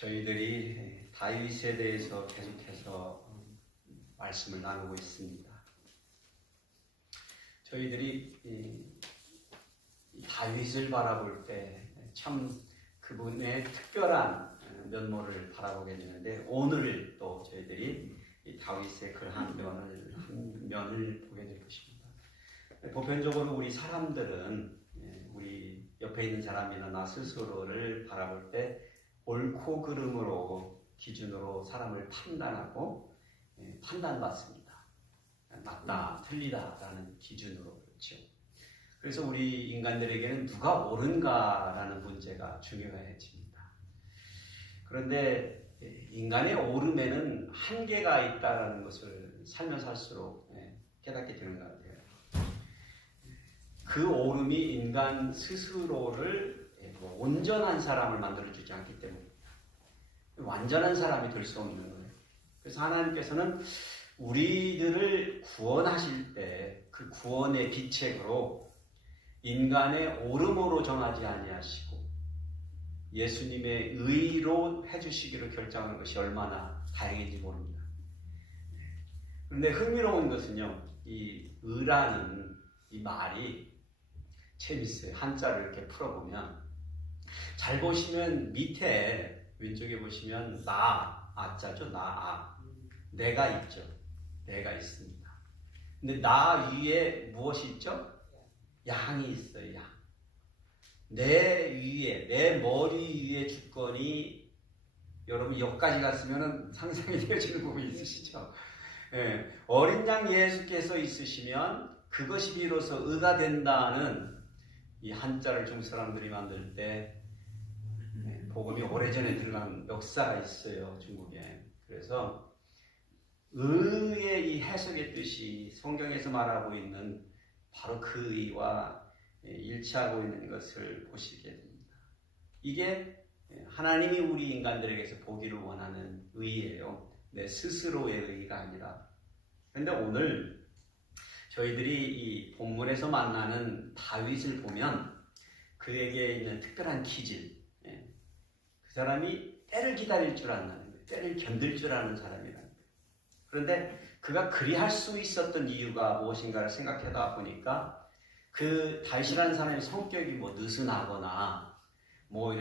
저희들이 다윗에 대해서 계속해서 말씀을 나누고 있습니다. 저희들이 다윗을 바라볼 때 참 그분의 특별한 면모를 바라보게 되는데, 오늘 또 저희들이 이 다윗의 그러한 면을 보게 될 것입니다. 보편적으로 우리 사람들은 우리 옆에 있는 사람이나 나 스스로를 바라볼 때 옳고 그름으로 기준으로 사람을 판단하고 판단받습니다. 맞다, 틀리다라는 기준으로. 그렇죠. 그래서 우리 인간들에게는 누가 옳은가라는 문제가 중요해집니다. 그런데 인간의 옳음에는 한계가 있다는 것을 살면 살수록 깨닫게 되는 것 같아요. 그 옳음이 인간 스스로를 온전한 사람을 만들어주지 않기 때문입니다. 완전한 사람이 될 수 없는 거예요. 그래서 하나님께서는 우리들을 구원하실 때 그 구원의 비책으로 인간의 옳음으로 정하지 아니하시고 예수님의 의로 해주시기로 결정하는 것이 얼마나 다행인지 모릅니다. 그런데 흥미로운 것은요, 이 의라는 이 말이 재밌어요. 한자를 이렇게 풀어보면 잘 보시면 밑에 왼쪽에 보시면 나, 아자죠. 나, 내가 있죠. 내가 있습니다. 근데 나 위에 무엇이 있죠? 양이 있어요. 양. 내 위에, 내 머리 위에 주권이, 여러분 여기까지 갔으면 상상이 되어지는 부분이 있으시죠? 어린 양 예수께서 있으시면 그것이 비로소 의가 된다는 이 한자를 중국 사람들이 만들 때 복음이 오래전에 들어간 역사가 있어요, 중국에. 그래서 의의 이 해석의 뜻이 성경에서 말하고 있는 바로 그 의와 일치하고 있는 것을 보시게 됩니다. 이게 하나님이 우리 인간들에게서 보기를 원하는 의예요. 내 스스로의 의가 아니라. 그런데 오늘 저희들이 이 본문에서 만나는 다윗을 보면 그에게 있는 특별한 기질, 그 사람이 때를 기다릴 줄 아는 거예요. 때를 견딜 줄 아는 사람이라는 거예요. 그런데 그가 그리할 수 있었던 이유가 무엇인가를 생각하다 보니까 그 다윗이라는 사람의 성격이 느슨하거나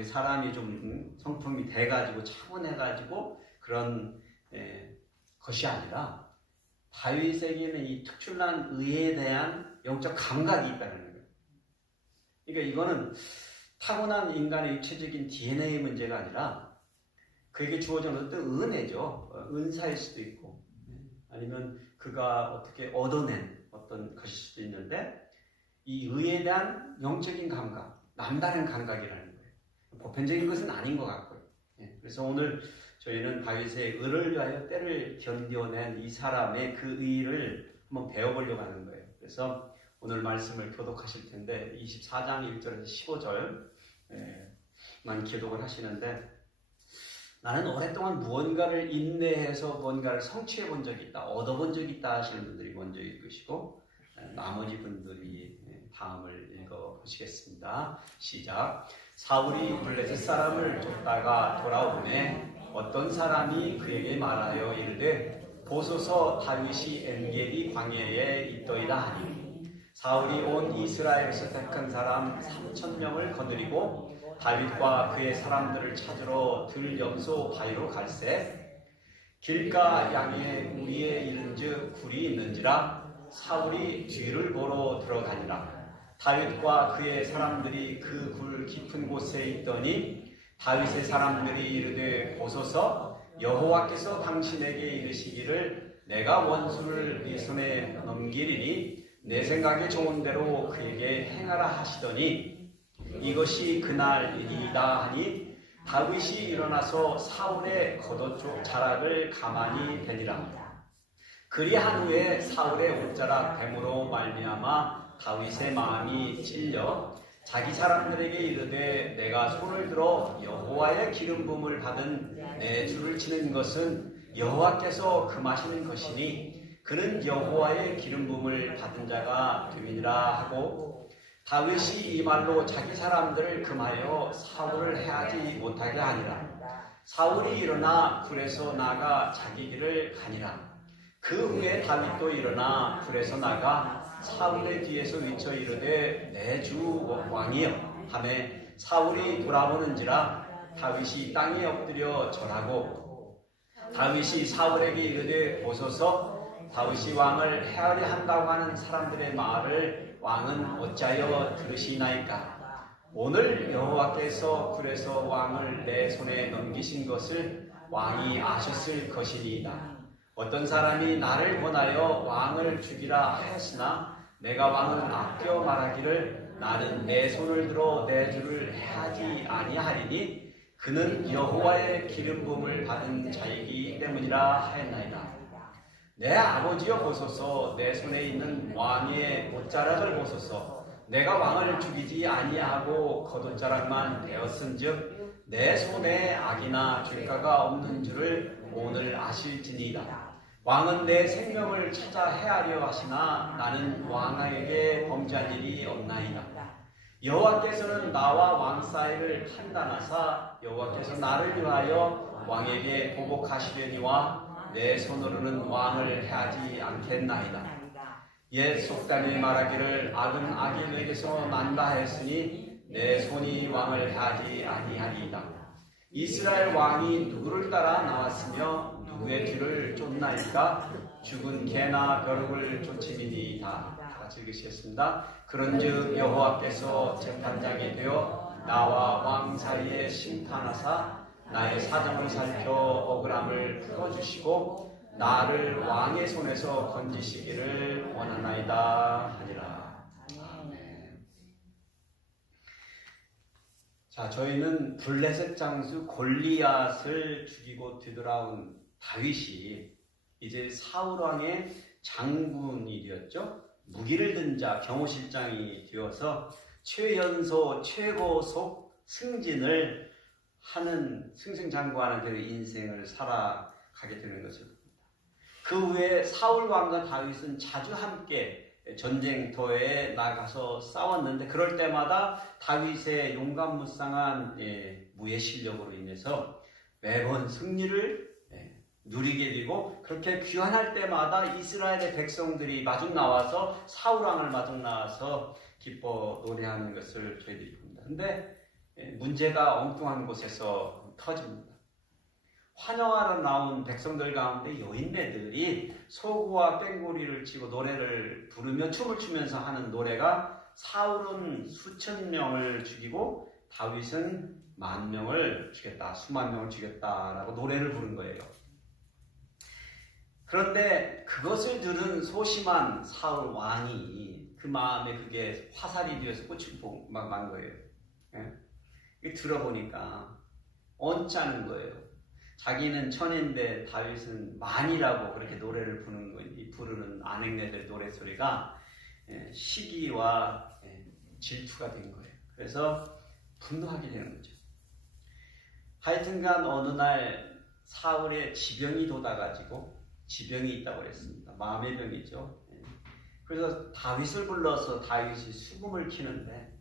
사람이 좀 성품이 돼가지고 차분해가지고 그런 것이 아니라 다윗에게는 이 특출난 의에 대한 영적 감각이 있다는 거예요. 그러니까 이거는 타고난 인간의 육체적인 DNA의 문제가 아니라 그에게 주어진 어떤 은혜죠. 은사일 수도 있고 아니면 그가 어떻게 얻어낸 어떤 것일 수도 있는데, 이 의에 대한 영적인 감각, 남다른 감각이라는 거예요. 보편적인 것은 아닌 것 같고요. 그래서 오늘 저희는 다윗의 의를 위하여 때를 견뎌낸 이 사람의 그 의를 한번 배워보려고 하는 거예요. 그래서 오늘 말씀을 교독하실 텐데 24장 1절에서 15절만 교독을 하시는데, 나는 오랫동안 무언가를 인내해서 뭔가를 성취해 본 적이 있다, 얻어본 적이 있다 하시는 분들이 먼저 읽으시고 나머지 분들이 다음을 읽어보시겠습니다. 시작. 사울이 블레셋 사람을 쫓다가 돌아오매 어떤 사람이 그에게 말하여 이르되 보소서 다윗이 엔게디 광야에 있더이다 하니, 사울이 온 이스라엘에서 택한 사람 3,000명을 거느리고 다윗과 그의 사람들을 찾으러 들염소 바위로 갈새 길가 양에 우리에 이른즉 굴이 있는지라 사울이 뒤를 보러 들어가니라. 다윗과 그의 사람들이 그 굴 깊은 곳에 있더니 다윗의 사람들이 이르되 보소서 여호와께서 당신에게 이르시기를 내가 원수를 네 손에 넘기리니 내 생각에 좋은 대로 그에게 행하라 하시더니 이것이 그날 일이다 하니, 다윗이 일어나서 사울의 겉옷 자락을 가만히 대니라. 그리한 후에 사울의 옷자락 뱀으로 말미암아 다윗의 마음이 찔려 자기 사람들에게 이르되 내가 손을 들어 여호와의 기름 부음을 받은 내 주를 치는 것은 여호와께서 금하시는 것이니 그는 여호와의 기름 부음을 받은 자가 됨이니라 하고, 다윗이 이 말로 자기 사람들을 금하여 사울을 해하지 못하게 하니라. 사울이 일어나 굴에서 나가 자기 길을 가니라. 그 후에 다윗도 일어나 굴에서 나가 사울의 뒤에서 위쳐 이르되 내 주 왕이여 하매 사울이 돌아보는지라 다윗이 땅에 엎드려 절하고 다윗이 사울에게 이르되 보소서 다윗이 왕을 해하려 한다고 하는 사람들의 말을 왕은 어찌하여 들으시나이까? 오늘 여호와께서 굴에서 왕을 내 손에 넘기신 것을 왕이 아셨을 것이니이다. 어떤 사람이 나를 권하여 왕을 죽이라 하였으나 내가 왕을 아껴 말하기를 나는 내 손을 들어 내 주를 해하지 아니하리니 그는 여호와의 기름 부음을 받은 자이기 때문이라 하였나이다. 내 아버지여 보소서 내 손에 있는 왕의 옷자락을 보소서 내가 왕을 죽이지 아니하고 겉옷자락만 되었은즉 내 손에 악이나 죄가가 없는 줄을 오늘 아실지니이다. 왕은 내 생명을 찾아 해하려 하시나 나는 왕에게 범죄한 일이 없나이다. 여호와께서는 나와 왕 사이를 판단하사 여호와께서 나를 위하여 왕에게 보복하시려니와 내 손으로는 왕을 해하지 않겠나이다. 옛 속담이 말하기를 악은 악인에게서 난다 했으니 내 손이 왕을 해하지 아니하리이다. 이스라엘 왕이 누구를 따라 나왔으며 누구의 뒤를 쫓나이까? 죽은 개나 벼룩을 쫓음이니이다. 다 같이 읽으시겠습니다. 그런즉 여호와께서 재판장이 되어 나와 왕 사이에 심판하사 나의 사정을 살펴 억울함을 풀어주시고 나를 왕의 손에서 건지시기를 원하나이다 하니라. 아멘. 자, 저희는 블레셋 장수 골리앗을 죽이고 뒤돌아온 다윗이 이제 사울 왕의 장군이 되었죠. 무기를 든 자, 경호실장이 되어서 최연소 최고속 승진을 하는 승승장구하는 그 인생을 살아가게 되는 것을 봅니다. 그 후에 사울 왕과 다윗은 자주 함께 전쟁터에 나가서 싸웠는데 그럴 때마다 다윗의 용감무쌍한 무예 실력으로 인해서 매번 승리를 누리게 되고 그렇게 귀환할 때마다 이스라엘의 백성들이 마중 나와서 사울 왕을 마중 나와서 기뻐 노래하는 것을 저희들이 봅니다. 근데 문제가 엉뚱한 곳에서 터집니다. 환영하러 나온 백성들 가운데 여인네들이 소구와 뺑고리를 치고 노래를 부르며 춤을 추면서 하는 노래가 사울은 수천 명을 죽이고 다윗은 10,000명을 죽였다, 수만 명을 죽였다라고 노래를 부른 거예요. 그런데 그것을 들은 소심한 사울 왕이 그 마음에 그게 화살이 되어서 꽃이 만 거예요. 들어보니까 언짢은 거예요. 자기는 천인데 다윗은 만이라고 그렇게 노래를 부르는 아넥네들 노래소리가 시기와 질투가 된 거예요. 그래서 분노하게 되는 거죠. 하여튼간 어느 날 사울의 지병이 돋아가지고 지병이 있다고 그랬습니다. 마음의 병이죠. 그래서 다윗을 불러서 다윗이 수금을 키는데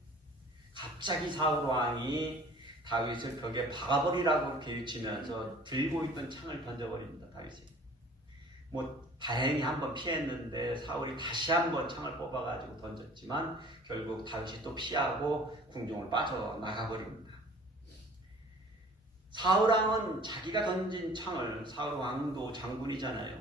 갑자기 사울 왕이 다윗을 벽에 박아버리라고 계획치면서 들고 있던 창을 던져버립니다. 다윗이. 다행히 한번 피했는데 사울이 다시 한번 창을 뽑아가지고 던졌지만 결국 다윗이 또 피하고 궁중을 빠져나가버립니다. 사울 왕은 자기가 던진 창을, 사울 왕도 장군이잖아요.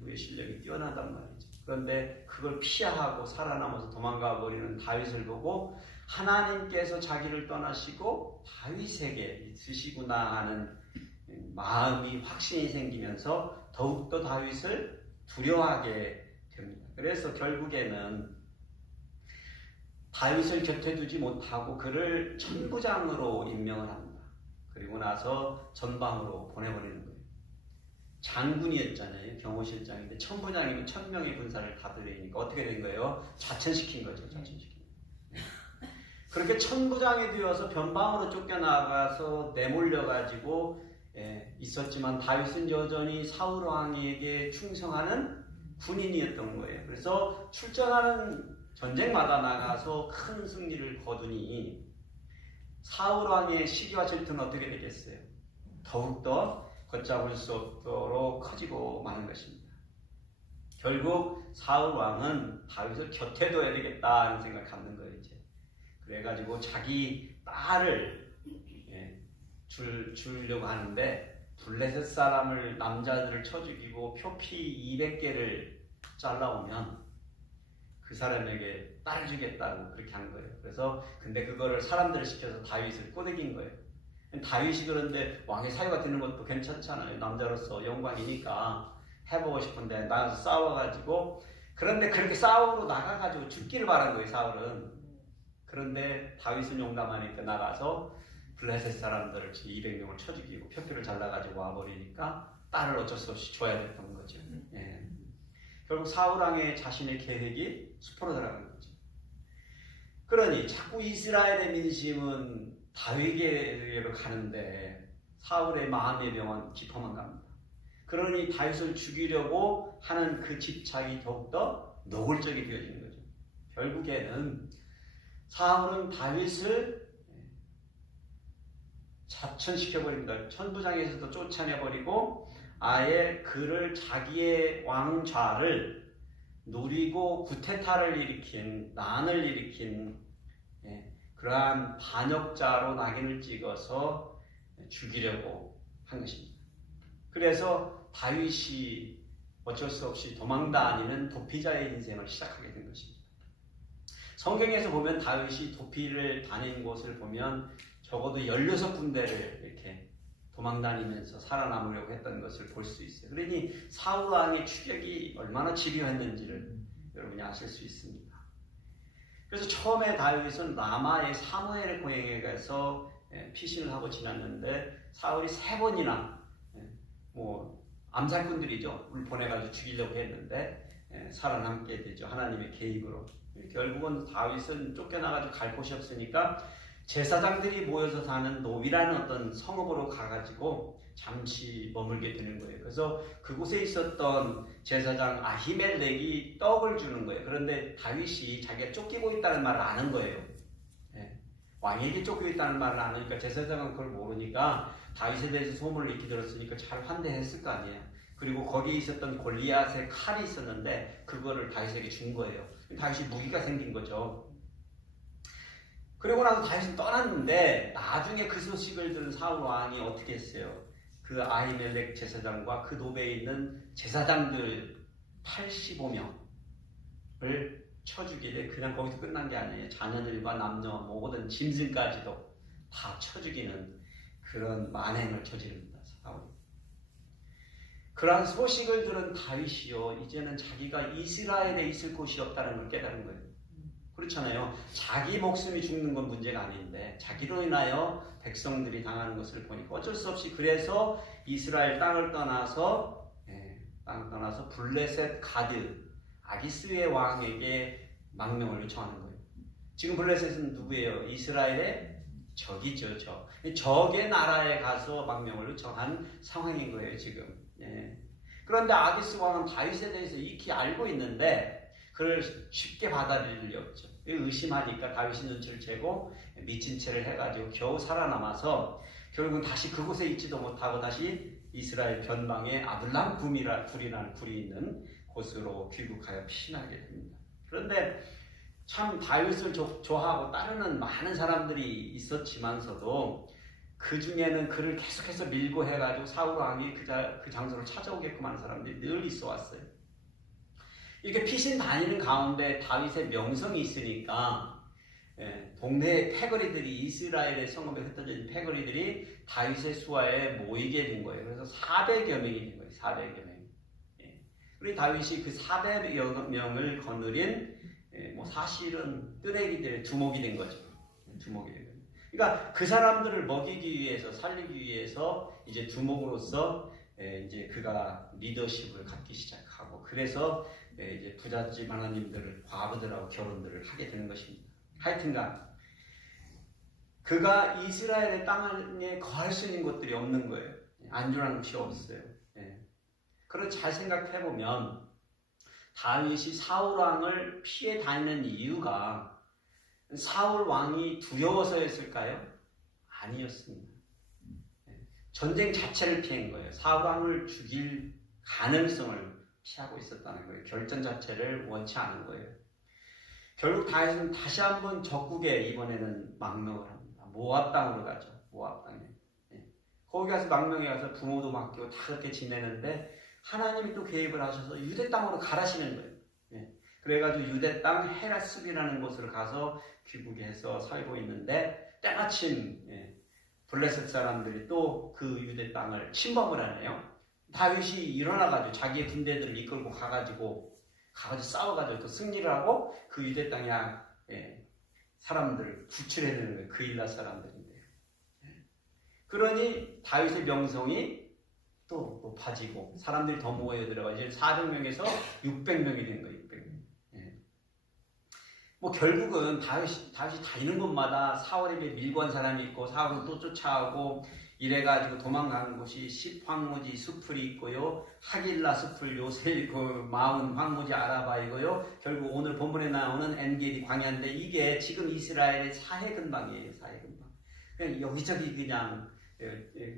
무예 실력이 뛰어나단 말이죠. 그런데 그걸 피하고 살아남아서 도망가 버리는 다윗을 보고 하나님께서 자기를 떠나시고 다윗에게 있으시구나 하는 마음이 확신이 생기면서 더욱더 다윗을 두려워하게 됩니다. 그래서 결국에는 다윗을 곁에 두지 못하고 그를 천부장으로 임명을 합니다. 그리고 나서 전방으로 보내버리는 거예요. 장군이었잖아요. 경호실장인데 천부장이면 1,000명의 군사를 다 들이니까 어떻게 된 거예요? 좌천시킨 거죠. 좌천시킨. 그렇게 천부장이 되어서 변방으로 쫓겨나가서 내몰려가지고 있었지만 다윗은 여전히 사울 왕에게 충성하는 군인이었던 거예요. 그래서 출전하는 전쟁마다 나가서 큰 승리를 거두니 사울 왕의 시기와 질투는 어떻게 되겠어요? 더욱더 걷잡을 수 없도록 커지고 마는 것입니다. 결국 사울 왕은 다윗을 곁에 둬야 되겠다는 생각을 갖는 거예요. 이제 그래가지고 자기 딸을 주려고 하는데 블레셋 사람을 남자들을 쳐 죽이고 표피 200개를 잘라오면 그 사람에게 딸 주겠다고 그렇게 한 거예요. 그래서 근데 그거를 사람들을 시켜서 다윗을 꼬드긴 거예요. 다윗이 그런데 왕의 사유가 되는 것도 괜찮잖아요. 남자로서 영광이니까 해보고 싶은데 나가서 싸워가지고 그런데 그렇게 싸우러 나가가지고 죽기를 바란 거예요. 사울은. 그런데 다윗은 용감하니까 나가서 블레셋 사람들을 200명을 쳐 죽이고 표피를 잘라가지고 와버리니까 딸을 어쩔 수 없이 줘야 됐던 거죠. 예. 결국 사울 왕의 자신의 계획이 수포로 들어간 거죠. 그러니 자꾸 이스라엘의 민심은 다윗에게로 가는데 사울의 마음의 병은 깊어만 갑니다. 그러니 다윗을 죽이려고 하는 그 집착이 더욱더 노골적이 되어지는 거죠. 결국에는 사울은 다윗을 자천시켜버립니다. 천부장에서도 쫓아내버리고 아예 그를 자기의 왕좌를 노리고 구테타를 일으킨 난을 일으킨 그러한 반역자로 낙인을 찍어서 죽이려고 한 것입니다. 그래서 다윗이 어쩔 수 없이 도망다니는 도피자의 인생을 시작하게 된 것입니다. 성경에서 보면 다윗이 도피를 다닌 곳을 보면 적어도 16군데를 이렇게 도망다니면서 살아남으려고 했던 것을 볼 수 있어요. 그러니 사울 왕의 추격이 얼마나 집요했는지를 여러분이 아실 수 있습니다. 그래서 처음에 다윗은 라마의 사무엘 고향에 가서 피신을 하고 지났는데 사울이 3번이나 암살꾼들이죠. 을 보내가지고 죽이려고 했는데 살아남게 되죠. 하나님의 계획으로. 결국은 다윗은 쫓겨나가지고 갈 곳이 없으니까 제사장들이 모여서 사는 노비라는 어떤 성읍으로 가가지고 잠시 머물게 되는 거예요. 그래서 그곳에 있었던 제사장 아히멜렉이 떡을 주는 거예요. 그런데 다윗이 자기가 쫓기고 있다는 말을 아는 거예요. 왕에게 쫓기고 있다는 말을 아니까 제사장은 그걸 모르니까 다윗에 대해서 소문을 익히 들었으니까 잘 환대했을 거 아니에요. 그리고 거기에 있었던 골리앗의 칼이 있었는데 그거를 다윗에게 준 거예요. 다윗이 무기가 생긴 거죠. 그리고 나서 다윗은 떠났는데 나중에 그 소식을 들은 사울 왕이 어떻게 했어요? 그 아히멜렉 제사장과 그 노베에 있는 제사장들 85명을 쳐 죽이되 그냥 거기서 끝난 게 아니에요. 자녀들과 남녀 모든 짐승까지도 다 쳐 죽이는 그런 만행을 저지릅니다. 사울이. 그러한 소식을 들은 다윗이요 이제는 자기가 이스라엘에 있을 곳이 없다는 걸 깨달은 거예요. 그렇잖아요. 자기 목숨이 죽는 건 문제가 아닌데 자기로 인하여 백성들이 당하는 것을 보니까 어쩔 수 없이 그래서 이스라엘 땅을 떠나서 블레셋 가드 아기스의 왕에게 망명을 요청하는 거예요. 지금 블레셋은 누구예요? 이스라엘의 적이죠. 적의 나라에 가서 망명을 요청한 상황인 거예요. 지금. 그런데 아기스 왕은 다윗에 대해서 익히 알고 있는데 그걸 쉽게 받아들일 리 없죠. 의심하니까 다윗이 눈치를 채고 미친 채를 해가지고 겨우 살아남아서 결국은 다시 그곳에 있지도 못하고 다시 이스라엘 변방의 아둘람 굴이라는 굴이 있는 곳으로 귀국하여 피신하게 됩니다. 그런데 참 다윗을 좋아하고 따르는 많은 사람들이 있었지만서도 그 중에는 그를 계속해서 밀고 해가지고 사울 왕이 그 장소를 찾아오게끔 하는 사람들이 늘 있어 왔어요. 이렇게 피신 다니는 가운데 다윗의 명성이 있으니까 동네 패거리들이 이스라엘의 성읍에 흩어진 패거리들이 다윗의 수하에 모이게 된 거예요. 그래서 400여 명이 된 거예요. 400여 명. 그리고 다윗이 그 400여 명을 거느린 사실은 뜨레기들의 두목이 된 거죠. 두목이 된 거예요. 그러니까 그 사람들을 먹이기 위해서 살리기 위해서 이제 두목으로서 이제 그가 리더십을 갖기 시작하고 그래서 이제 부잣집 하나님들을 과부들하고 결혼들을 하게 되는 것입니다. 하여튼간 그가 이스라엘의 땅에 거할 수 있는 것들이 없는 거예요. 안전한 곳이 없어요. 그런 잘 생각해 보면 다윗이 사울 왕을 피해 다니는 이유가 사울 왕이 두려워서였을까요? 아니었습니다. 전쟁 자체를 피한 거예요. 사울 왕을 죽일 가능성을 피하고 있었다는 거예요. 결전 자체를 원치 않은 거예요. 결국 다윗은 다시 한번 적국에 이번에는 망명을 합니다. 모압 땅으로 가죠. 모압 땅에. 거기 가서 망명에 가서 부모도 맡기고 다 그렇게 지내는데 하나님이 또 개입을 하셔서 유대 땅으로 가라시는 거예요. 그래가지고 유대 땅 헤라습이라는 곳으로 가서 귀국해서 살고 있는데 때마침 블레셋 사람들이 또 그 유대 땅을 침범을 하네요. 다윗이 일어나가지고 자기의 군대들을 이끌고 가가지고 싸워가지고 또 승리를 하고 그 유대 땅에 사람들을 구출해내는 거예요. 그 일라 사람들인데. 그러니 다윗의 명성이 또 높아지고 사람들이 더 모여들어가 이제 400명에서 600명이 된 거예요. 600명. 뭐 결국은 다윗이 다니는 곳마다 사울에게 밀고 한 사람이 있고 사울은 또 쫓아오고 이래가지고 도망가는 곳이 10황무지 숲풀이 있고요. 하길라 숲풀 요새 그 마운 황무지 아라바이고요. 결국 오늘 본문에 나오는 엔게디 광야인데 이게 지금 이스라엘의 사해 근방이에요. 사해 근방. 그냥 여기저기 그냥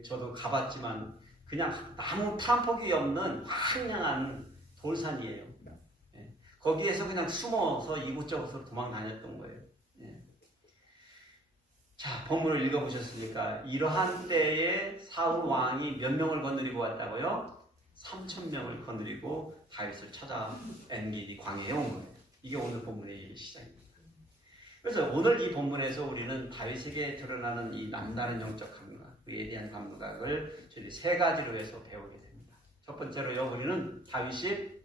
저도 가봤지만 그냥 나무 풀 한 폭이 없는 황량한 돌산이에요. 거기에서 그냥 숨어서 이곳저곳으로 도망 다녔던 거예요. 자, 본문을 읽어보셨으니까 이러한 때에 사울 왕이 몇 명을 거느리고 왔다고요? 3,000명을 거느리고 다윗을 찾아 엔게디 광야에 온 거예요. 이게 오늘 본문의 시작입니다. 그래서 오늘 이 본문에서 우리는 다윗에게 드러나는 이 남다른 영적 감각, 그에 대한 감각을 저희 세 가지로 해서 배우게 됩니다. 첫 번째로요, 우리는 다윗이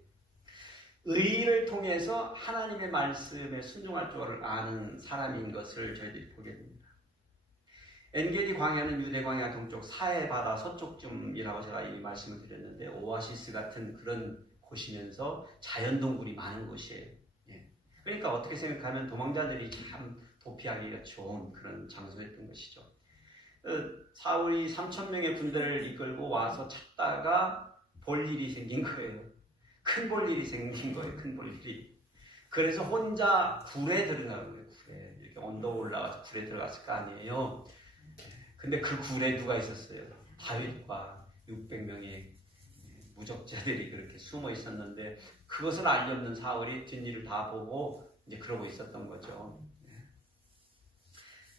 의를 통해서 하나님의 말씀에 순종할 줄 아는 사람인 것을 저희들이 보게 됩니다. 엔게디 광야는 유대 광야 동쪽 사해 바다 서쪽쯤이라고 제가 이 말씀을 드렸는데 오아시스 같은 그런 곳이면서 자연동굴이 많은 곳이에요. 그러니까 어떻게 생각하면 도망자들이 참 도피하기가 좋은 그런 장소였던 것이죠. 사울이 3,000명의 군대를 이끌고 와서 찾다가 볼 일이 생긴 거예요. 큰 볼 일이 생긴 거예요. 큰 볼 일이. 그래서 혼자 굴에 들어가는 거예요. 굴에. 이렇게 언덕 올라가서 굴에 들어갔을 거 아니에요. 근데 그 굴에 누가 있었어요? 다윗과 600명의 무적자들이 그렇게 숨어 있었는데 그것을 알렸는 사울이 뒷일을 다 보고 이제 그러고 있었던 거죠.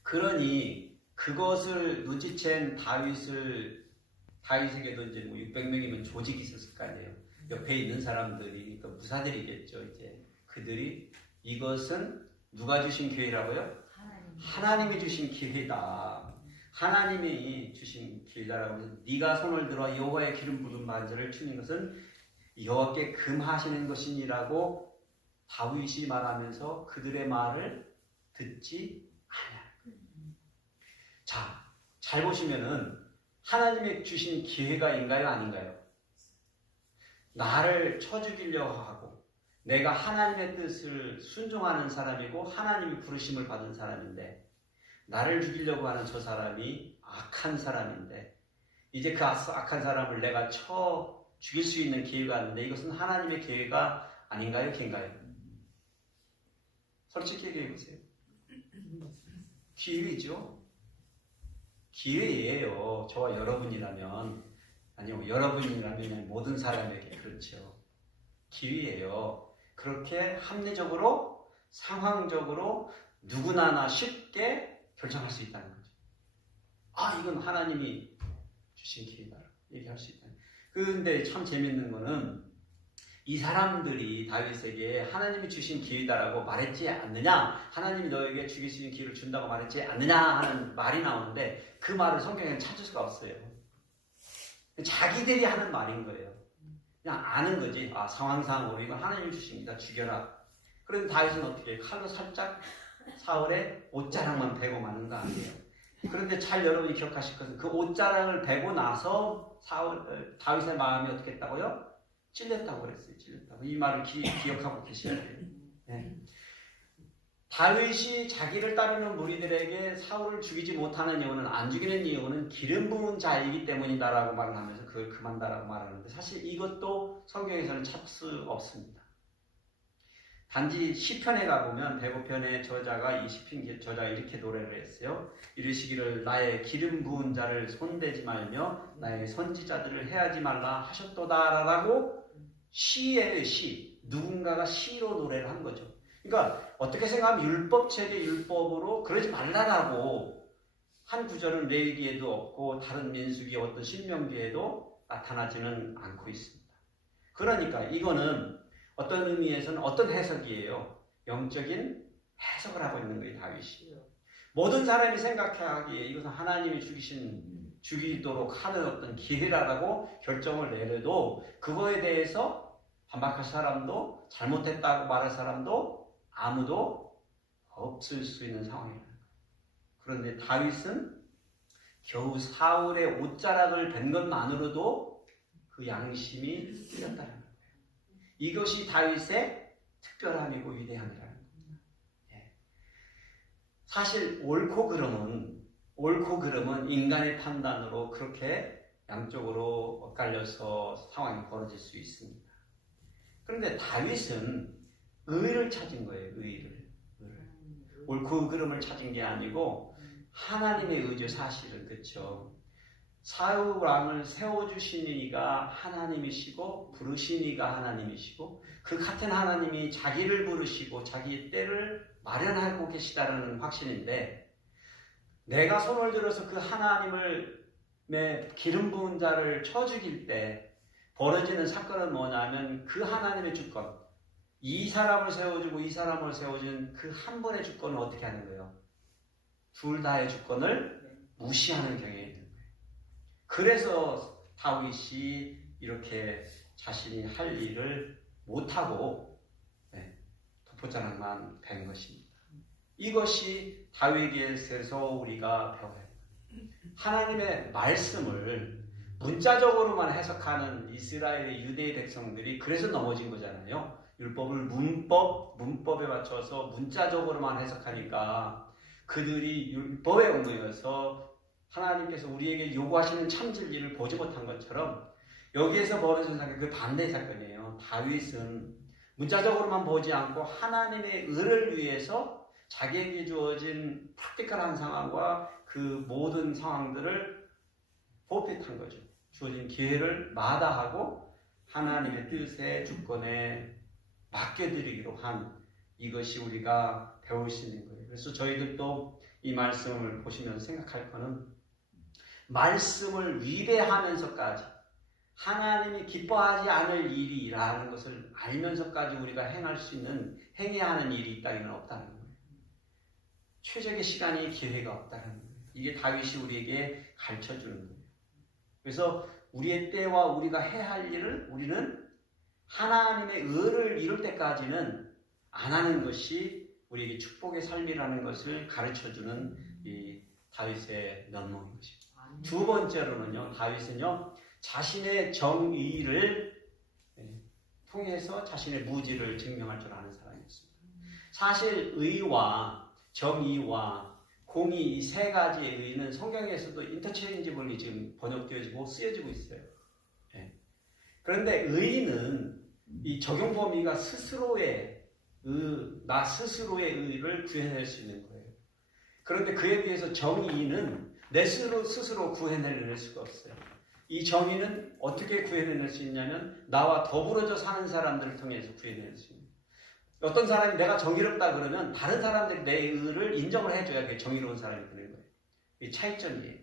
그러니 그것을 눈치챈 다윗에게도 이제 600명이면 조직이 있었을 거 아니에요. 옆에 있는 사람들이, 그러니까 무사들이겠죠. 이제 그들이 이것은 누가 주신 기회라고요? 하나님이 주신 기회다. 하나님이 주신 기회다라고 해서 네가 손을 들어 여호와의 기름 부은 반절을 치는 것은 여호와께 금하시는 것이니라고 다윗이 말하면서 그들의 말을 듣지 않아요. 자, 잘 보시면은 하나님이 주신 기회가인가요, 아닌가요? 나를 쳐 죽이려고 하고 내가 하나님의 뜻을 순종하는 사람이고 하나님이 부르심을 받은 사람인데 나를 죽이려고 하는 저 사람이 악한 사람인데 이제 그 악한 사람을 내가 쳐 죽일 수 있는 기회가 있는데 이것은 하나님의 기회가 아닌가요? 기회인가요? 솔직히 얘기해 보세요. 기회죠. 기회예요. 저와 여러분이라면 아니요, 여러분이라면 모든 사람에게 그렇죠. 기회예요. 그렇게 합리적으로 상황적으로 누구나 쉽게 결정할 수 있다는 거죠. 아, 이건 하나님이 주신 기회다 얘기할 수 있다. 근데 참 재밌는 거는 이 사람들이 다윗에게 하나님이 주신 기회다라고 말했지 않느냐, 하나님이 너에게 죽일 수 있는 기회를 준다고 말했지 않느냐 하는 말이 나오는데 그 말을 성경에는 찾을 수가 없어요. 자기들이 하는 말인 거예요. 그냥 아는 거지. 아, 상황상으로 이건 하나님이 주십니다. 죽여라. 그런데 다윗은 어떻게 칼로 살짝 사울의 옷자락만 베고 마는 거 아니에요. 그런데 잘 여러분이 기억하실 것은 그 옷자락을 베고 나서 다윗의 마음이 어떻게 했다고요? 찔렸다고 그랬어요. 찔렸다고. 이 말을 기억하고 계셔야 돼요. 네. 다윗이 자기를 따르는 무리들에게 사울을 죽이지 못하는 이유는, 안 죽이는 이유는 기름 부은 자이기 때문이다라고 말을 하면서 그걸 그만다라고 말하는데 사실 이것도 성경에서는 찾을 수 없습니다. 단지 시편에 가보면 105편의 저자가 이 시편 저자가 이렇게 노래를 했어요. 이르시기를 나의 기름 부은 자를 손대지 말며 나의 선지자들을 해하지 말라 하셨도다라고 시예요. 시. 누군가가 시로 노래를 한 거죠. 그러니까 어떻게 생각하면 율법책의 율법으로 그러지 말라라고 한 구절은 레위기에도 없고 다른 민수기 어떤 신명기에도 나타나지는 않고 있습니다. 그러니까 이거는 어떤 의미에서는 어떤 해석이에요? 영적인 해석을 하고 있는 거예요, 다윗이. 모든 사람이 생각하기에 이것은 하나님이 죽이도록 하는 어떤 기회라고 결정을 내려도 그거에 대해서 반박할 사람도 잘못했다고 말할 사람도 아무도 없을 수 있는 상황이라는 거예요. 그런데 다윗은 겨우 사울의 옷자락을 벤 것만으로도 그 양심이 틀렸다는 거예요. 이것이 다윗의 특별함이고 위대함이라는 겁니다. 예. 사실 옳고 그름은 인간의 판단으로 그렇게 양쪽으로 엇갈려서 상황이 벌어질 수 있습니다. 그런데 다윗은 의를 찾은 거예요. 의를. 옳고 그름을 찾은 게 아니고 하나님의 의죠. 사실은 그렇죠. 사울 왕을 세워주신 이가 하나님이시고 부르신 이가 하나님이시고 그 같은 하나님이 자기를 부르시고 자기의 때를 마련하고 계시다는 확신인데 내가 손을 들어서 그 하나님을 기름 부은 자를 쳐 죽일 때 벌어지는 사건은 뭐냐면 그 하나님의 주권 이 사람을 세워주고 이 사람을 세워준 그 한 번의 주권을 어떻게 하는 거예요? 둘 다의 주권을 무시하는 경향이 있는 거예요. 그래서 다윗이 이렇게 자신이 할 일을 못하고 도포자락만 된 것입니다. 이것이 다윗에게서 우리가 배워야 합니다. 하나님의 말씀을 문자적으로만 해석하는 이스라엘의 유대의 백성들이 그래서 넘어진 거잖아요. 율법을 문법에 맞춰서 문자적으로만 해석하니까 그들이 율법에 얽매여서 하나님께서 우리에게 요구하시는 참 진리를 보지 못한 것처럼 여기에서 벌어진 사건이 그 반대의 사건이에요. 다윗은 문자적으로만 보지 않고 하나님의 의를 위해서 자기에게 주어진 프랙티컬한 상황과 그 모든 상황들을 포핏한 거죠. 주어진 기회를 마다하고 하나님의 뜻에 주권에 맡겨드리기로 한 이것이 우리가 배울 수 있는 거예요. 그래서 저희들도 이 말씀을 보시면서 생각할 거는 말씀을 위배하면서까지 하나님이 기뻐하지 않을 일이라는 것을 알면서까지 우리가 행해야 하는 일이 있다면 없다는 거예요. 최적의 시간이 기회가 없다는 거예요. 이게 다윗이 우리에게 가르쳐주는 거예요. 그래서 우리의 때와 우리가 해야 할 일을 우리는 하나님의 의를 이룰 때까지는 안 하는 것이 우리에게 축복의 삶이라는 것을 가르쳐주는 이 다윗의 면목인 것입니다. 두 번째로는요, 다윗은요, 자신의 정의를 통해서 자신의 무지를 증명할 줄 아는 사람이었습니다. 사실 의와 정의와 공의 이 세 가지의 의는 성경에서도 인터체인지블리 지금 번역되어지고 쓰여지고 있어요. 그런데 의는 이 적용 범위가 나 스스로의 의를 구해낼 수 있는 거예요. 그런데 그에 비해서 정의는 내 스스로 구해낼 수가 없어요. 이 정의는 어떻게 구해낼 수 있냐면 나와 더불어져 사는 사람들을 통해서 구해낼 수 있는 거예요. 어떤 사람이 내가 정의롭다 그러면 다른 사람들이 내 의를 인정을 해줘야 그게 정의로운 사람이 되는 거예요. 이 차이점이에요.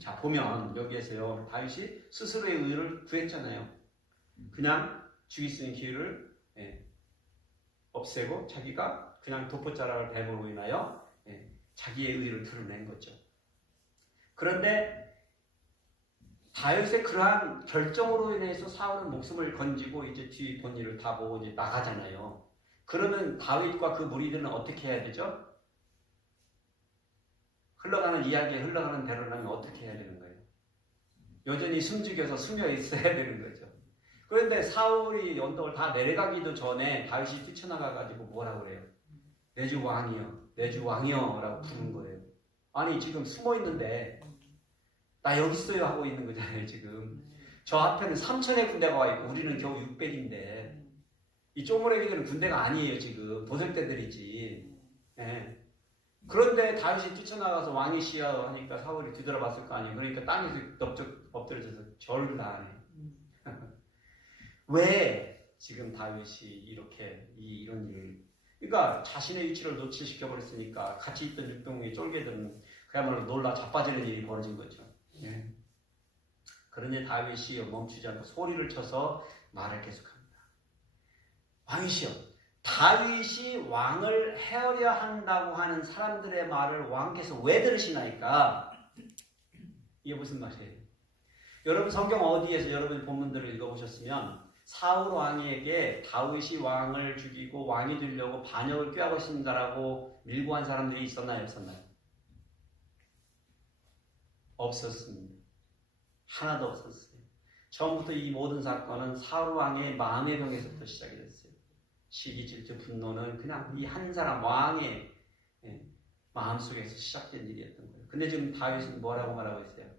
자, 보면 여기에서요, 다윗이 스스로의 의를 구했잖아요. 그냥 죽일 수 있는 기회를 없애고 자기가 그냥 도포자락을 뱀으로 인하여 자기의 의를 드러낸 거죠. 그런데 다윗의 그러한 결정으로 인해서 사울은 목숨을 건지고 이제 뒤 본 일을 다 보고 이제 나가잖아요. 그러면 다윗과 그 무리들은 어떻게 해야 되죠? 흘러가는 이야기에 흘러가는 대로라면 어떻게 해야 되는 거예요? 여전히 숨죽여서 숨어 있어야 되는 거죠. 그런데 사울이 언덕을 다 내려가기도 전에 다윗이 뛰쳐나가가지고 뭐라고 그래요? 내 주 왕이여, 내 주 왕이여 라고 부른 거예요. 아니 지금 숨어 있는데 나 여기 있어요 하고 있는 거잖아요. 지금 저 앞에는 3,000의 군대가 와 있고 우리는 겨우 600인데 이 쪼무레기들은 군대가 아니에요. 지금 도적대들이지. 예. 그런데 다윗이 뛰쳐나가서 왕이시여 하니까 사울이 뒤돌아봤을 거 아니에요. 그러니까 땅에서 엎드려져서 절을 다 하네. 왜 지금 다윗이 이렇게 이런 일을, 그러니까 자신의 위치를 노출시켜 버렸으니까 같이 있던 육병의 쫄개들은 그야말로 놀라 자빠지는 일이 벌어진 거죠. 예. 그러니 다윗이 멈추지 않고 소리를 쳐서 말을 계속합니다. 왕이시여, 다윗이 왕을 해하려 한다고 하는 사람들의 말을 왕께서 왜 들으시나이까? 이게 무슨 말이에요? 여러분 성경 어디에서 여러분 본문들을 읽어보셨으면 사울 왕에게 다윗이 왕을 죽이고 왕이 되려고 반역을 꾀하고 있습니다라고 밀고 한 사람들이 있었나요? 없었나요? 없었습니다. 하나도 없었어요. 처음부터 이 모든 사건은 사울 왕의 마음의 병에서부터 시작이 됐어요. 시기, 질투, 분노는 그냥 이 한 사람 왕의 마음속에서 시작된 일이었던 거예요. 근데 지금 다윗은 뭐라고 말하고 있어요?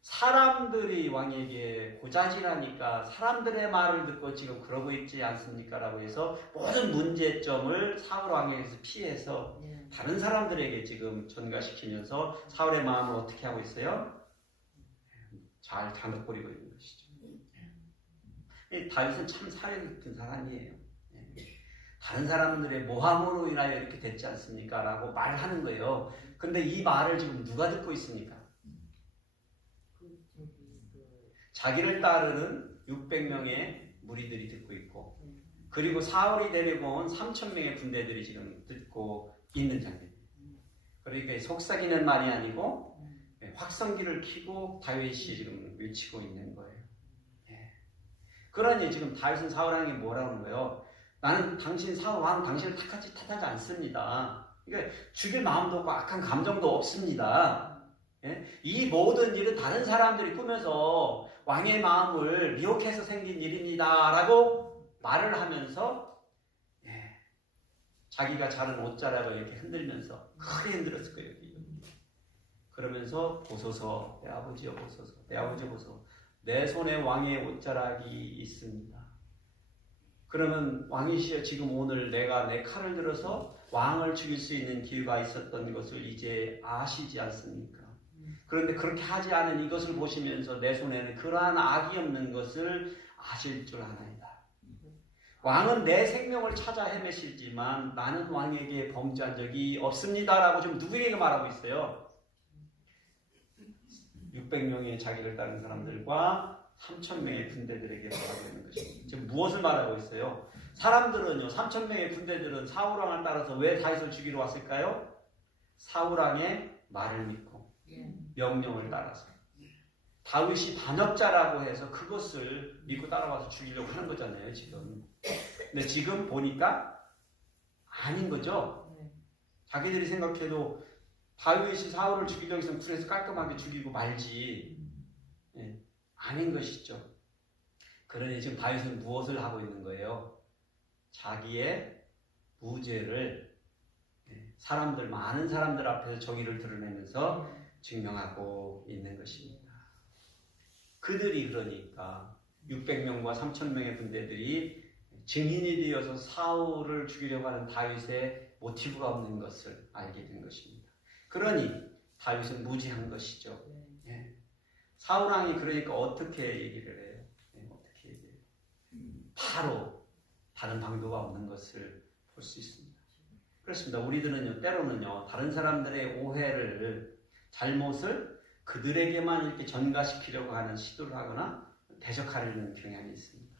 사람들이 왕에게 고자질하니까 사람들의 말을 듣고 지금 그러고 있지 않습니까? 라고 해서 모든 문제점을 사울 왕에게서 피해서 다른 사람들에게 지금 전가시키면서 사울의 마음을 어떻게 하고 있어요? 잘 잘못버리고 있는 것이죠. 다윗은 참 사회 깊은 사람이에요. 다른 사람들의 모함으로 인하여 이렇게 됐지 않습니까? 라고 말하는 거예요. 근데 이 말을 지금 누가 듣고 있습니까? 자기를 따르는 600명의 무리들이 듣고 있고, 그리고 사울이 데리고 온 3,000명의 군대들이 지금 듣고 있는 장면이에요. 그러니까 속삭이는 말이 아니고 확성기를 켜고 다윗이 지금 외치고 있는 거예요. 그러니 지금 다윗은 사울 왕에게 뭐라고 하는 거예요? 나는 당신 사울 왕 당신을 탓하지 않습니다. 그러니까 죽일 마음도 없고 악한 감정도 없습니다. 이 모든 일은 다른 사람들이 꾸며서 왕의 마음을 미혹해서 생긴 일입니다. 라고 말을 하면서 자기가 자른 옷자락을 이렇게 흔들면서 크게 흔들었을 거예요. 그러면서 보소서, 내 아버지여 보소서, 내 아버지여 보소서, 내 손에 왕의 옷자락이 있습니다. 그러면 왕이시여, 지금 오늘 내가 내 칼을 들어서 왕을 죽일 수 있는 기회가 있었던 것을 이제 아시지 않습니까? 그런데 그렇게 하지 않은 이것을 보시면서 내 손에는 그러한 악이 없는 것을 아실 줄 아나이다. 왕은 내 생명을 찾아 헤매시지만 나는 왕에게 범죄한 적이 없습니다라고 지금 누구에게 말하고 있어요? 600명의 자기를 따른 사람들과 3,000명의 군대들에게 말하고 있는 것입니다. 지금 무엇을 말하고 있어요? 사람들은요, 3,000명의 군대들은 사울왕을 따라서 왜 다윗을 죽이러 왔을까요? 사울왕의 말을 믿고 명령을 따라서 다윗이 반역자라고 해서 그것을 믿고 따라와서 죽이려고 하는 거잖아요, 지금. 근데 지금 보니까 아닌 거죠. 자기들이 생각해도 다윗이 사울을 죽이려고 해서 굴에서 깔끔하게 죽이고 말지. 아닌 것이죠. 그러니 지금 다윗은 무엇을 하고 있는 거예요? 자기의 무죄를 많은 사람들 앞에서 정의를 드러내면서 증명하고 있는 것입니다. 그들이 그러니까 600명과 3,000명의 군대들이 증인이 되어서 사울을 죽이려고 하는 다윗의 모티브가 없는 것을 알게 된 것입니다. 그러니 다윗은 무지한 것이죠. 사울왕이 그러니까 어떻게 얘기를 해요? 어떻게 얘기해요? 바로 다른 방도가 없는 것을 볼 수 있습니다. 그렇습니다. 우리들은요, 때로는요, 다른 사람들의 오해를, 잘못을 그들에게만 이렇게 전가시키려고 하는 시도를 하거나 대적하려는 경향이 있습니다.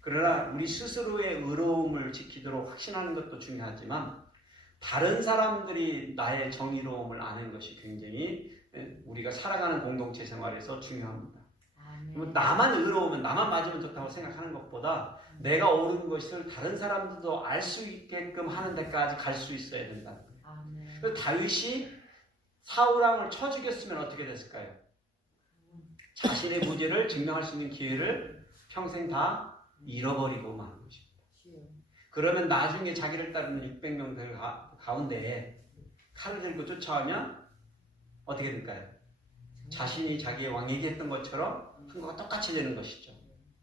그러나 우리 스스로의 의로움을 지키도록 확신하는 것도 중요하지만 다른 사람들이 나의 정의로움을 아는 것이 굉장히 우리가 살아가는 공동체 생활에서 중요합니다. 나만 의로우면 나만 맞으면 좋다고 생각하는 것보다 내가 옳은 것을 다른 사람들도 알 수 있게끔 하는 데까지 갈 수 있어야 된다는 거예요. 그래서 다윗이 사울왕을 쳐 죽였으면 어떻게 됐을까요? 자신의 무죄를 증명할 수 있는 기회를 평생 다 잃어버리고 마는 것입니다. 그러면 나중에 자기를 따르는 600명들 가운데 칼을 들고 쫓아오면 어떻게 될까요? 자신이 자기의 왕에게 했던 것처럼 한 것과 똑같이 되는 것이죠.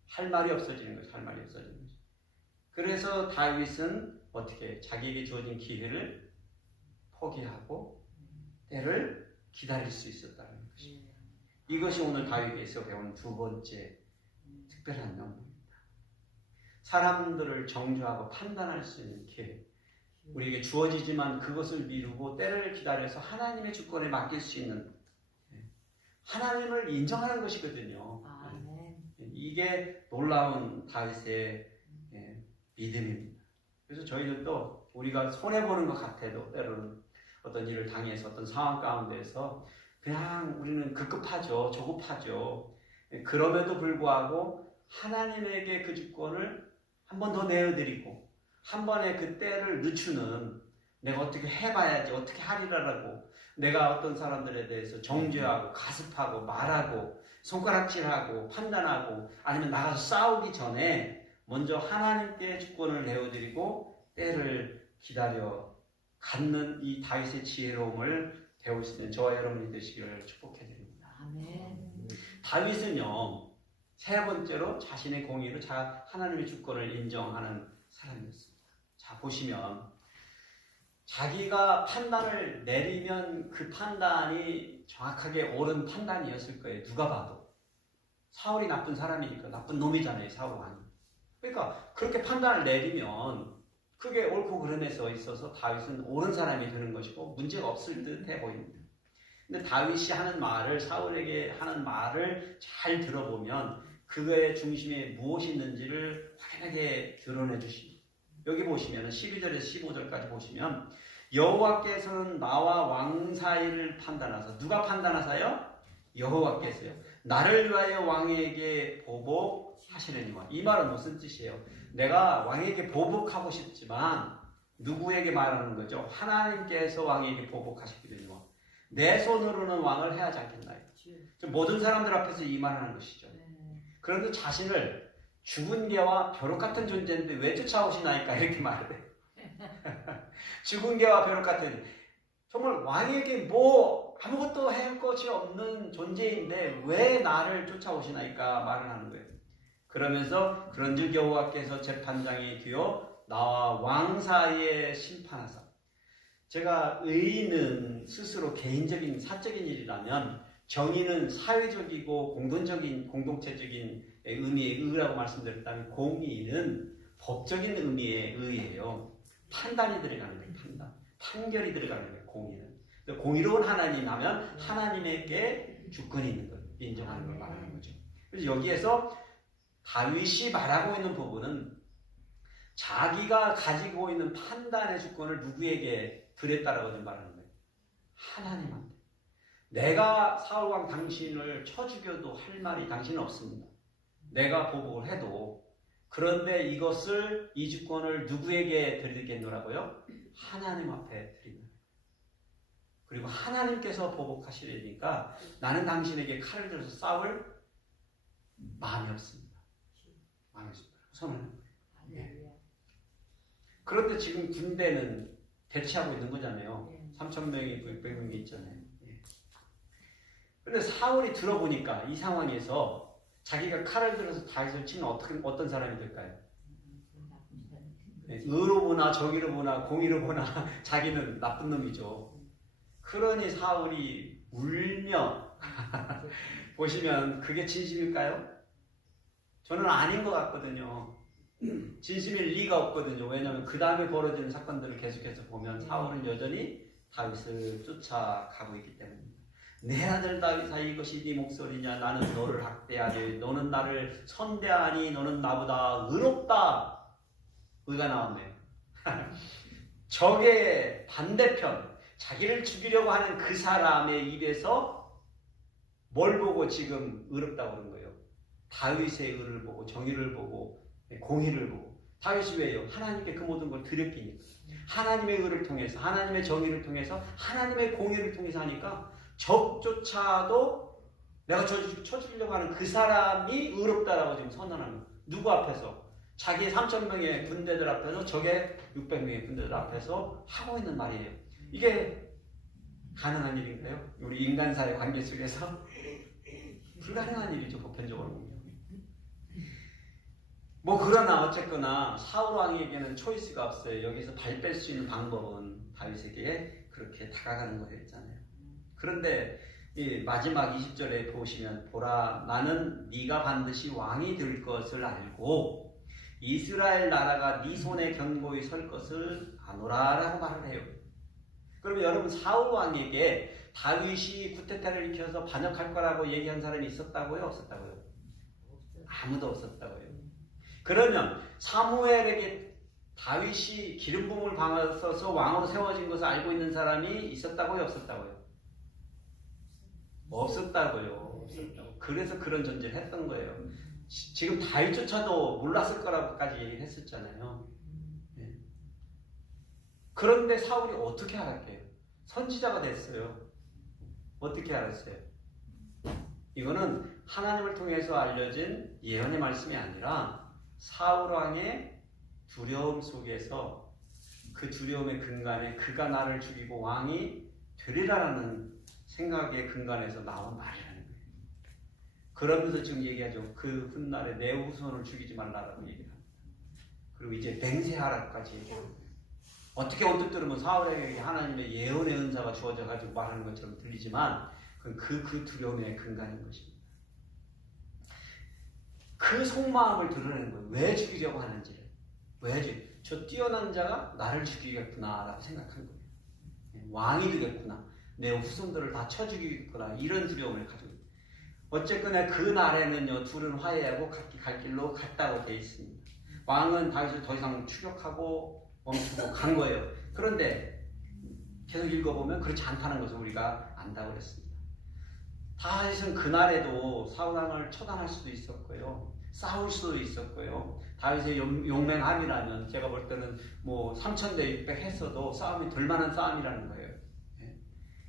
할 말이 없어지는 거죠. 할 말이 없어지는 거죠. 그래서 다윗은 어떻게 자기에게 주어진 기회를 포기하고 때를 기다릴 수 있었다는 것입니다. 이것이 오늘 다윗에서 배운 두 번째 특별한 명령입니다. 사람들을 정죄하고 판단할 수 있는 기회, 우리에게 주어지지만 그것을 미루고 때를 기다려서 하나님의 주권에 맡길 수 있는, 하나님을 인정하는 것이거든요. 이게 놀라운 다윗의 믿음입니다. 그래서 저희들도 우리가 손해보는 것 같아도 때로는 어떤 일을 당해서 어떤 상황 가운데서 그냥 우리는 급급하죠. 조급하죠. 그럼에도 불구하고 하나님에게 그 주권을 한 번 더 내어드리고 한 번에 그 때를 늦추는, 내가 어떻게 해봐야지 어떻게 하리라라고 내가 어떤 사람들에 대해서 정죄하고 가습하고 말하고 손가락질하고 판단하고 아니면 나가서 싸우기 전에 먼저 하나님께 주권을 내어드리고 때를 기다려 갖는 이 다윗의 지혜로움을 배울 수 있는 저와 여러분이 되시기를 축복해 드립니다. 아멘. 다윗은요, 세 번째로 자신의 공의로 하나님의 주권을 인정하는 사람이었습니다. 자, 보시면 자기가 판단을 내리면 그 판단이 정확하게 옳은 판단이었을 거예요. 누가 봐도. 사울이 나쁜 사람이니까, 나쁜 놈이잖아요, 사울 왕이. 그러니까 그렇게 판단을 내리면 그게 옳고 그름에서 있어서 다윗은 옳은 사람이 되는 것이고 문제가 없을 듯해 보입니다. 근데 다윗이 하는 말을, 사울에게 하는 말을 잘 들어보면 그거의 중심에 무엇이 있는지를 확연하게 드러내 주십니다. 여기 보시면 12절에서 15절까지 보시면 여호와께서는 나와 왕 사이를 판단하사, 누가 판단하사요? 여호와께서요. 나를 위하여 왕에게 보복하시려니와. 이 말은 무슨 뜻이에요? 내가 왕에게 보복하고 싶지만 누구에게 말하는 거죠? 하나님께서 왕에게 보복하시기로니와. 내 손으로는 왕을 해하지 않겠나요? 모든 사람들 앞에서 이 말하는 것이죠. 그런데 자신을 죽은 개와 벼룩 같은 존재인데 왜 쫓아오시나이까 이렇게 말을 해요. 죽은 개와 벼룩 같은, 정말 왕에게 뭐 아무것도 할 것이 없는 존재인데 왜 나를 쫓아오시나이까 말을 하는 거예요. 그러면서 그런즉 여호와께서 재판장이 되어 나와 왕 사이에 심판하사. 제가 의는 스스로 개인적인 사적인 일이라면 정의는 사회적이고 공동체적인 의미의 의라고 말씀드렸다면 공의는 법적인 의미의 의예요. 판단이 들어가는 거예요. 판결이 들어가는 거예요. 공의는. 공의로운 하나님 하면 하나님에게 주권이 있는 걸 인정하는 걸 말하는 거죠. 그래서 여기에서 다윗이 말하고 있는 부분은 자기가 가지고 있는 판단의 주권을 누구에게 드렸다라고 좀 말하는 거예요. 하나님한테. 내가 사울왕 당신을 쳐 죽여도 할 말이 당신은 없습니다. 내가 보복을 해도. 그런데 이 주권을 누구에게 드리겠노라고요? 하나님 앞에 드립니다. 그리고 하나님께서 보복하시려니까 나는 당신에게 칼을 들어서 싸울 마음이 없습니다. 마음이 없습니다. 선언하는 거예요. 그런데 지금 군대는 대치하고 있는 거잖아요. 3,000명이 600명이 있잖아요. 그런데 사울이 들어보니까 이 상황에서 자기가 칼을 들어서 다윗을 치는 어떤 사람이 될까요? 의로 보나 정의로 보나 공의로 보나 자기는 나쁜 놈이죠. 그러니 사울이 울며 보시면 그게 진심일까요? 저는 아닌 것 같거든요. 진심일 리가 없거든요. 왜냐하면 그 다음에 벌어지는 사건들을 계속해서 보면 사울은 여전히 다윗을 쫓아가고 있기 때문입니다. 내 아들 다윗아, 이것이 네 목소리냐? 나는 너를 학대하되 너는 나를 선대하니 너는 나보다 의롭다. 의가 나왔네요. 적의 반대편, 자기를 죽이려고 하는 그 사람의 입에서 뭘 보고 지금 의롭다고 그러는 거예요? 다윗의 의를 보고 정의를 보고 공의를 보고. 다윗이 왜요? 하나님께 그 모든 걸 드렸기니까. 하나님의 의를 통해서, 하나님의 정의를 통해서, 하나님의 공의를 통해서 하니까 적조차도 내가 쳐 죽이려고 하는 그 사람이 의롭다라고 지금 선언하는 거예요. 누구 앞에서? 자기의 3,000명의 군대들 앞에서, 적의 600명의 군대들 앞에서 하고 있는 말이에요. 이게 가능한 일인가요? 우리 인간사의 관계 속에서 불가능한 일이죠, 보편적으로 보면. 뭐 그러나 어쨌거나 사울 왕에게는 초이스가 없어요. 여기서 발 뺄 수 있는 방법은 다윗에게 그렇게 다가가는 거였잖아요. 그런데 이 마지막 20절에 보시면 보라 나는 네가 반드시 왕이 될 것을 알고 이스라엘 나라가 네 손에 견고히 설 것을 아노라 라고 말을 해요. 그러면 여러분 사울 왕에게 다윗이 쿠데타를 일으켜서 반역할 거라고 얘기한 사람이 있었다고요? 없었다고요? 아무도 없었다고요. 그러면 사무엘에게 다윗이 기름 부음을 받아서 왕으로 세워진 것을 알고 있는 사람이 있었다고요? 없었다고요? 없었다고요. 그래서 그런 전제를 했던 거예요. 지금 다윗조차도 몰랐을 거라고까지 얘기를 했었잖아요. 그런데 사울이 어떻게 알았게요? 선지자가 됐어요. 어떻게 알았어요? 이거는 하나님을 통해서 알려진 예언의 말씀이 아니라 사울 왕의 두려움 속에서 그 두려움의 근간에 그가 나를 죽이고 왕이 되리라라는 생각의 근간에서 나온 말이라는 거예요. 그러면서 지금 얘기하죠. 그 훗날에 내 후손을 죽이지 말라라고 얘기를 합니다. 그리고 이제 맹세하라까지 얘기합니다. 어떻게 언뜻 들으면 사울에게 하나님의 예언의 은사가 주어져 가지고 말하는 것처럼 들리지만 그 두려움의 근간인 것입니다. 그 속마음을 드러내는 거예요. 왜 죽이려고 하는지를. 저 뛰어난 자가 나를 죽이겠구나 라고 생각한 거예요. 왕이 되겠구나. 내 후손들을 다 쳐 죽이겠구나. 이런 두려움을 가지고 있어요. 어쨌거나 그 날에는요. 둘은 화해하고 각기 갈 길로 갔다고 되어 있습니다. 왕은 다윗을 더 이상 추격하고 멈추고 간 거예요. 그런데 계속 읽어보면 그렇지 않다는 것을 우리가 안다고 그랬습니다. 다윗은 그날에도 사울 왕을 처단할 수도 있었고요. 싸울 수도 있었고요. 다윗의 용맹함이라면 제가 볼 때는 뭐 3,000대 600 했어도 싸움이 될 만한 싸움이라는 거예요.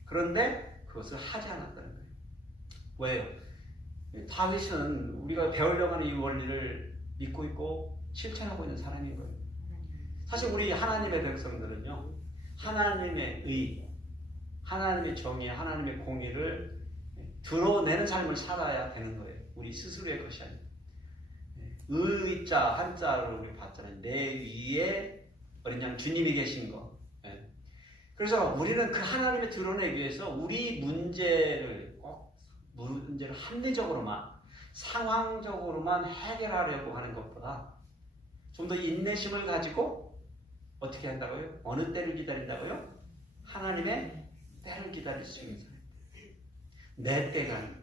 그런데 그것을 하지 않았다는 거예요. 왜요? 다윗은 우리가 배우려고 하는 이 원리를 믿고 있고 실천하고 있는 사람인 거예요. 사실 우리 하나님의 백성들은요. 하나님의 의, 하나님의 정의, 하나님의 공의를 드러내는 삶을 살아야 되는 거예요. 우리 스스로의 것이 아니라. 의자 한자로 우리 봤잖아요. 내 위에 어린 양 주님이 계신 거. 그래서 우리는 그 하나님을 드러내기 위해서 우리 문제를 합리적으로만 상황적으로만 해결하려고 하는 것보다 좀 더 인내심을 가지고 어떻게 한다고요? 어느 때를 기다린다고요? 하나님의 때를 기다릴 수 있는 사람. 내 때가 아니에요.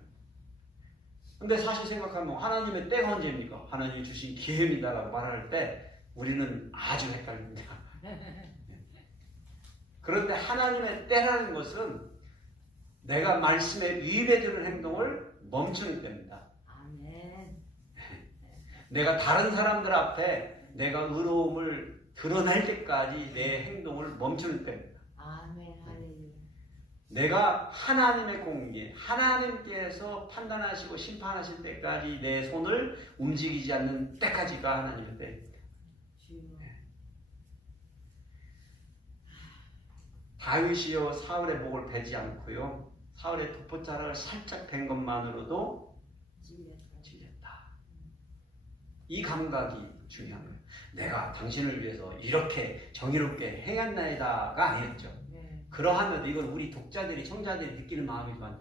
근데 사실 생각하면 하나님의 때가 언제입니까? 하나님이 주신 기회입니다라고 말할 때 우리는 아주 헷갈립니다. 그런데 하나님의 때라는 것은 내가 말씀에 위배되는 행동을 멈추는 때입니다. 아멘. 내가 다른 사람들 앞에 내가 의로움을 드러낼 때까지 내 행동을 멈추는 때입니다. 아멘. 내가 하나님의 공의에 하나님께서 판단하시고 심판하실 때까지 내 손을 움직이지 않는 때까지가 하나님의 때입니다. 다윗이요 사울의 목을 베지 않고요 사울의 돋보자락을 살짝 벤 것만으로도 찔렸다. 이 감각이 중요한 거예요. 내가 당신을 위해서 이렇게 정의롭게 행했나이다가 아니었죠. 그러하면 이건 우리 독자들이 청자들이 느끼는 마음이지만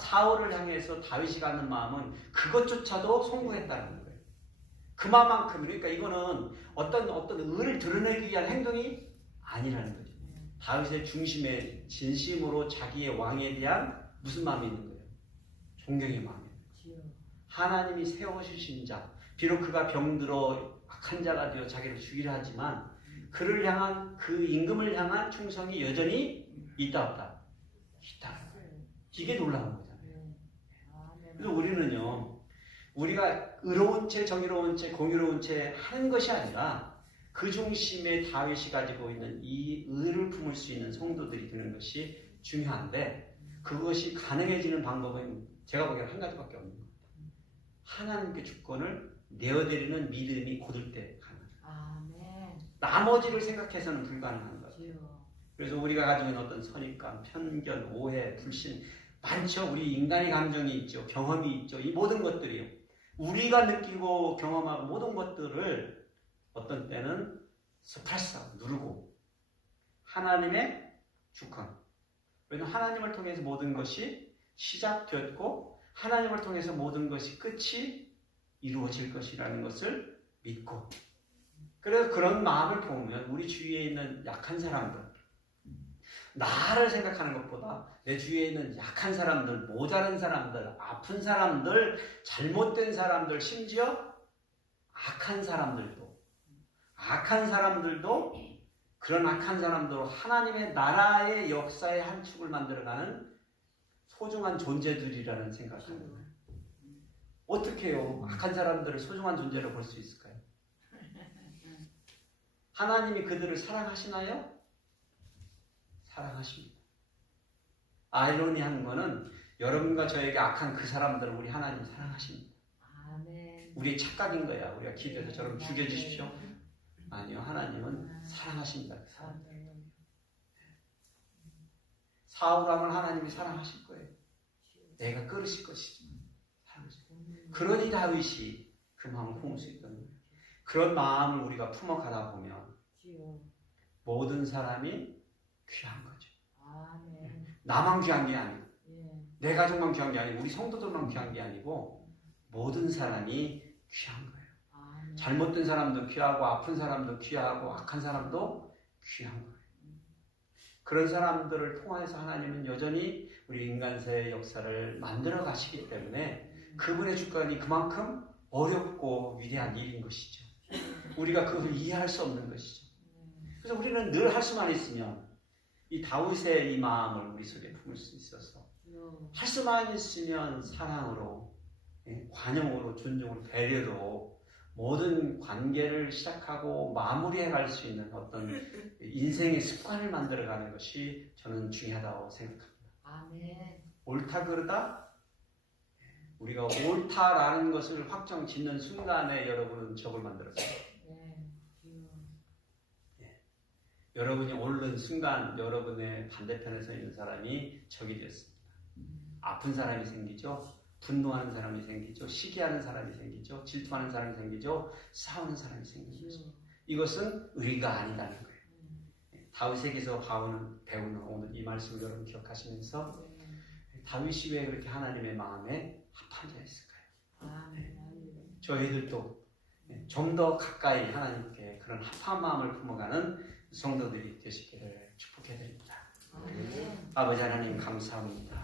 사울을 향해서 다윗이 갖는 마음은 그것조차도 송구했다는 거예요. 그만큼 그러니까 이거는 어떤 의를 드러내기 위한 행동이 아니라는 거죠. 다윗의 중심에 진심으로 자기의 왕에 대한 무슨 마음이 있는 거예요? 존경의 마음이 있는 거예요. 하나님이 세워주신 자, 비록 그가 병들어 악한 자가 되어 자기를 죽이려 하지만 그를 향한 그 임금을 향한 충성이 여전히 있다 없다? 있다. 이게 놀라운 거잖아요. 그래서 우리는요, 우리가 의로운 채, 정의로운 채, 공의로운 채 하는 것이 아니라 그 중심에 다윗이 가지고 있는 이 의를 품을 수 있는 성도들이 되는 것이 중요한데 그것이 가능해지는 방법은 제가 보기에는 한 가지밖에 없는 겁니다. 하나님께 주권을 내어드리는 믿음이 곧을 때 가능합니다. 아멘. 나머지를 생각해서는 불가능한 거죠. 그래서 우리가 가지고 있는 어떤 선입관, 편견, 오해, 불신 많죠. 우리 인간의 감정이 있죠. 경험이 있죠. 이 모든 것들이요. 우리가 느끼고 경험하고 모든 것들을 어떤 때는 스트레스 누르고 하나님의 주권. 왜냐하면 하나님을 통해서 모든 것이 시작되었고 하나님을 통해서 모든 것이 끝이 이루어질 것이라는 것을 믿고, 그래서 그런 마음을 보면 우리 주위에 있는 약한 사람들, 나를 생각하는 것보다 내 주위에 있는 약한 사람들, 모자란 사람들, 아픈 사람들, 잘못된 사람들, 심지어 악한 사람들도 그런 악한 사람들로 하나님의 나라의 역사의 한 축을 만들어가는 소중한 존재들이라는 생각을 하는 거예요. 어떻게 해요? 악한 사람들을 소중한 존재로 볼 수 있을까요? 하나님이 그들을 사랑하시나요? 사랑하십니다. 아이러니한 거는 여러분과 저에게 악한 그 사람들을 우리 하나님 사랑하십니다. 아멘. 우리의 착각인 거야. 우리가 기도해서 저를 죽여주십시오. 아니요. 하나님은 사랑하십니다. 사울함을 하나님이 사랑하실 거예요. 내가 끌으실 것이죠. 그러니 다윗이 그 마음을 품을 수 있던 거예요. 그런 마음을 우리가 품어가다 보면 모든 사람이 귀한 거죠. 나만 귀한 게 아니고 내 가족만 귀한 게 아니고 우리 성도들만 귀한 게 아니고 모든 사람이 귀한 거예요. 잘못된 사람도 귀하고 아픈 사람도 귀하고 악한 사람도 귀한 거예요. 그런 사람들을 통해서 하나님은 여전히 우리 인간사의 역사를 만들어 가시기 때문에 그분의 주권이 그만큼 어렵고 위대한 일인 것이죠. 우리가 그것을 이해할 수 없는 것이죠. 그래서 우리는 늘 할 수만 있으면 이 다윗의 이 마음을 우리 속에 품을 수 있어서 할 수만 있으면 사랑으로, 관용으로, 존중으로, 배려로 모든 관계를 시작하고 마무리해 갈 수 있는 어떤 인생의 습관을 만들어가는 것이 저는 중요하다고 생각합니다. 아멘. 옳다 그러다 우리가 옳다라는 것을 확정 짓는 순간에 여러분은 적을 만들었어요. 여러분이 옳는 순간 여러분의 반대편에 서 있는 사람이 적이 되었습니다. 아픈 사람이 생기죠. 분노하는 사람이 생기죠. 시기하는 사람이 생기죠. 질투하는 사람이 생기죠. 싸우는 사람이 생기는 거죠. 이것은 의가 아니라는 거예요. 다윗에게서 배우는 오늘 이 말씀을 여러분 기억하시면서 다윗이 왜 그렇게 하나님의 마음에 합한 자였을까요? 저희들도 좀 더 가까이 하나님께 그런 합한 마음을 품어가는 성도들이 되시기를 축복해 드립니다. 아버지 하나님 감사합니다.